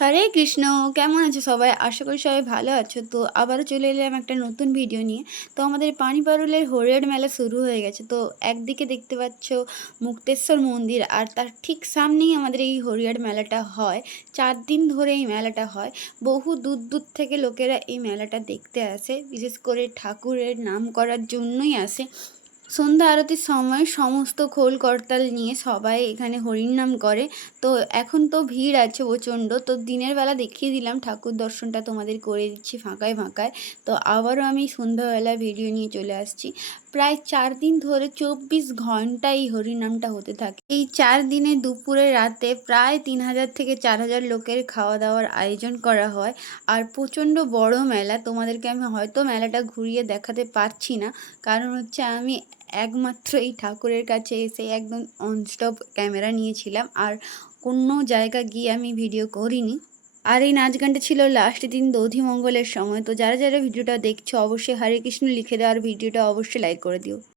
হরে কৃষ্ণ। কেমন আছো সবাই? আশা করি সবাই ভালো আছো। তো আবারও চলে এলাম একটা নতুন ভিডিও নিয়ে। তো আমাদের পানিপারুলের হরিয়ার মেলা শুরু হয়ে গেছে। তো একদিকে দেখতে পাচ্ছ মুক্তেশ্বর মন্দির, আর তার ঠিক সামনেই আমাদের এই হরিয়ার মেলাটা হয়। 4 দিন ধরে এই মেলাটা হয়। বহু দূর দূর থেকে লোকেরা এই মেলাটা দেখতে আসে, বিশেষ করে ঠাকুরের নাম করার জন্যই আসে। সন্ধ্যা আরতির সময় সমস্ত খোল করতাল নিয়ে সবাই এখানে হরিনাম করে। তো এখন তো ভিড় আছে প্রচণ্ড। তো দিনের বেলা দেখিয়ে দিলাম, ঠাকুর দর্শনটা তোমাদের করে দিচ্ছি ফাঁকায় ফাঁকায়। তো আবারও আমি সন্ধ্যাবেলা ভিডিও নিয়ে চলে আসছি। প্রায় 4 দিন ধরে 24 ঘন্টা এই হরিনামটা হতে থাকে। এই 4 দিনে দুপুরে রাতে প্রায় 3000 থেকে 4000 লোকের খাওয়া দাওয়ার আয়োজন করা হয়। আর প্রচণ্ড বড় মেলা, তোমাদেরকে আমি হয়তো মেলাটা ঘুরিয়ে দেখাতে পারছি না, কারণ হচ্ছে আমি একমাত্র এই ঠাকুরের কাছে এসে একদম অনস্টপ ক্যামেরা নিয়েছিলাম, আর কোনো জায়গা গিয়ে আমি ভিডিও করিনি। আর এই নাচ গানটা ছিল লাস্ট দিন দধিমঙ্গলের সময়। তো যারা যারা ভিডিওটা দেখছো অবশ্যই হরে কৃষ্ণ লিখে দাও, আর ভিডিওটা অবশ্যই লাইক করে দিও।